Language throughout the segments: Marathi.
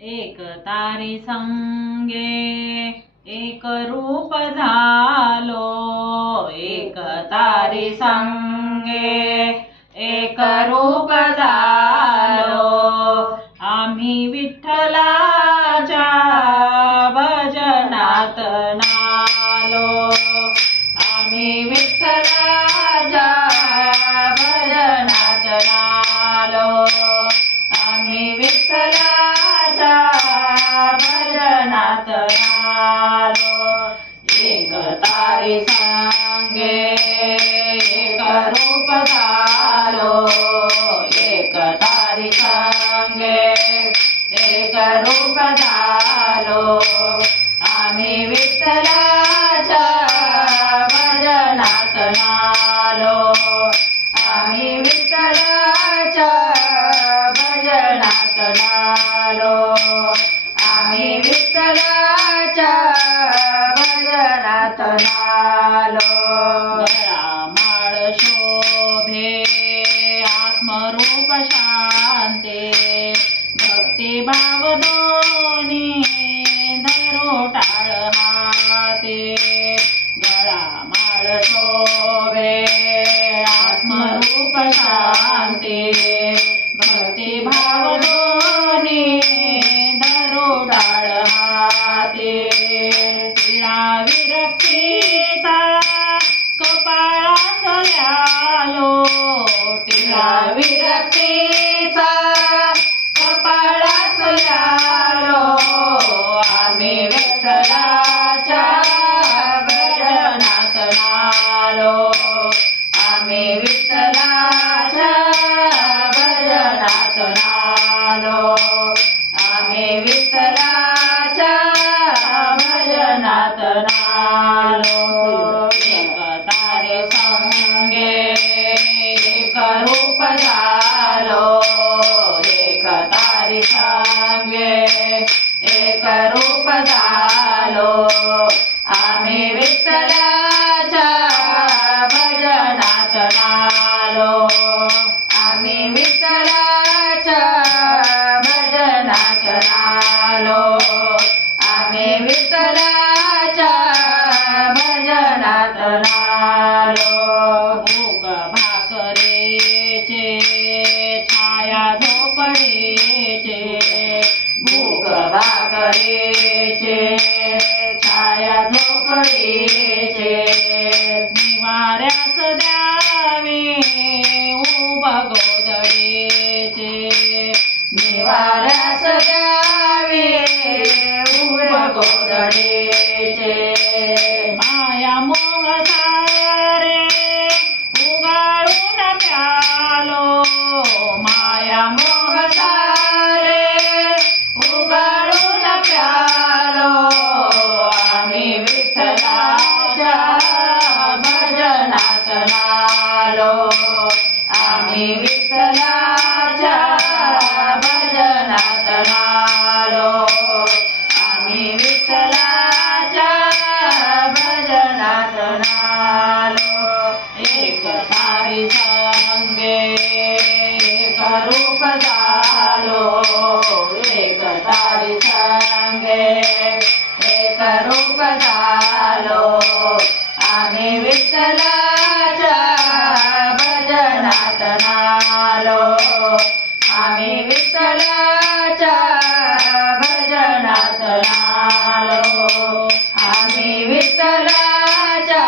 एक तारी संगे एक रूप झालो, एक तारी संगे एक रूप झालो। आम्ही विठ्ठलाच्या भजनात नालो, आम्ही विठ्ठलाच्या भजनात नालो, आम्ही विठ्ठलाच्या भजनात नालो। एक तारी संगे एक रूप झालो, एक तारी संगे एक रूप झालो। आम्ही विठ्ठलाच्या भजनात नालो, आम्ही विठ्ठलाच्या भजनात नालो, आम्ही विठ्ठलाच्या भजनात नालो। गळामाळ शोभे आत्मरूप शांते, भक्तिभाव दोन्ही धरो टाळ हाते। गळामाळ शोभे आत्मरूप शांते, भक्तिभाव दोन्ही धरो टाळ हाते। तिळा विरक्तीचा कपाळास ल्यालो, तिळा विरक्तीचा कपाळास ल्यालो। आम्ही विठ्ठलाच्या भजनात नालो, आम्ही विठ्ठलाच्या भजनात नालो, आम्ही विठ्ठलाच्या भजनात नालो। एक तारे संगे एक रूप झालो, एक तारी संगे एक रूप झालो। आम्ही विठ्ठलाच्या भजनात नालो, आम्ही विठ्ठलाच्या भजनात नालो, आम्ही विठ्ठलाच्या भजनात नालो। भोग भाकरेचे छाया झोपडीचे, भोग भाकरेचे छाया झोपडीचे। निवाऱ्यास द्यावे उभ गोधडीचे, निवाऱ्यास द्यावे उभ गोधडीचे। माया मोह सारे उगाळून प्यालो, माया मोह सारे उगाळून प्यालो। आम्ही विठ्ठलाच्या भजनात नालो, आम्ही विठ्ठलाच्या भजनात नालो, आम्ही विठ्ठलाच्या भजनात नालो। एक तारी संगे एक रूप झालो, एक तारी संगे एक रूप झालो। आम्ही विठ्ठलाच्या भजनात नालो, आम्ही विठ्ठलाच्या भजनात नालो, आम्ही विठ्ठलाच्या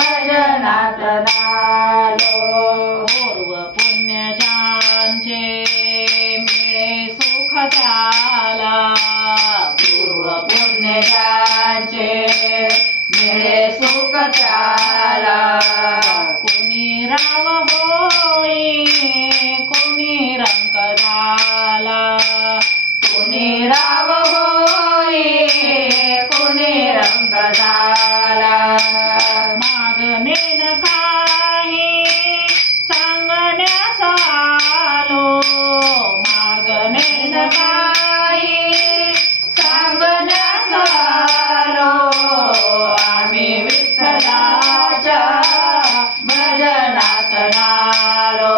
भजनात नालो। पूर्व पुण्य ज्यांचे मिळे सुख त्याला, पूर्व पुण्य ज्यांचे मिळे सुख त्याला। कोणी राव होई कोणी रंग झाला, कोणी राव होई कोणी रंग झाला। मागणे न काही सांगण्यास आलो, मागणे न काही सांगण्यास आलो। आम्ही विठ्ठलाच्या भजनात नालो,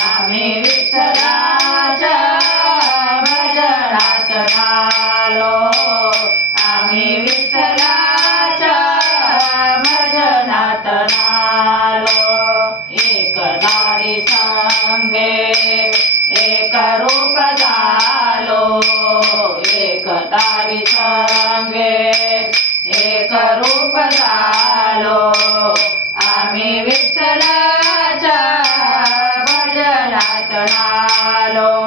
आम्ही विठ्ठलाच्या भजनात एक रूप झालो एकता विसंगे एक रूप झालो आम्ही विठ्ठलाच्या भजनात नालो